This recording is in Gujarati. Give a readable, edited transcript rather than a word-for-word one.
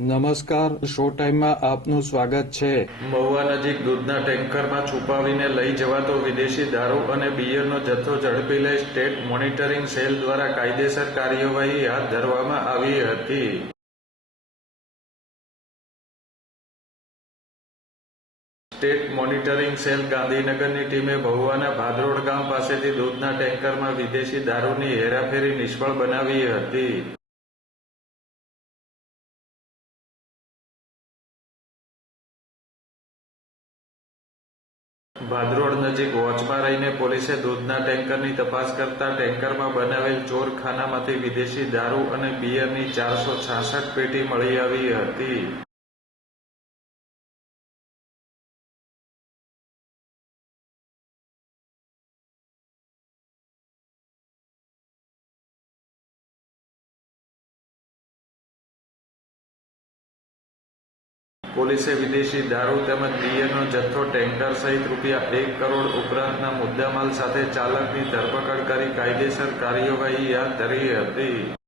નમસ્કાર, શો ટાઈમમાં આપનું સ્વાગત છે. મહુવા નજીક દૂધના ટેન્કરમાં છુપાવીને લઈ જવાતો વિદેશી દારૂ અને બિયરનો જથ્થો ઝડપી લઈ સ્ટેટ મોનિટરિંગ સેલ દ્વારા કાયદેસર કાર્યવાહી હાથ ધરવામાં આવી હતી. સ્ટેટ મોનિટરિંગ સેલ ગાંધીનગરની ટીમે મહુવાના ભાદરોડ ગામ પાસેથી દૂધના ટેન્કરમાં વિદેશી દારૂની હેરાફેરી નિષ્ફળ બનાવી હતી. ભાદરોડ નજીક વોચમાં રહીને પોલીસે દૂધના ટેન્કરની તપાસ કરતા ટેન્કરમાં બનાવેલ ચોરખાનામાંથી વિદેશી દારૂ અને બિયરની 466 પેટી મળી આવી હતી. પોલીસે વિદેશી દારૂ તેમજ બિયરનો જથ્થો ટેન્કર સહિત રૂપિયા 1 કરોડ ઉપરાંતના મુદ્દામાલ સાથે ચાલકની ધરપકડ કરી કાયદેસર કાર્યવાહી હાથ ધરી હતી.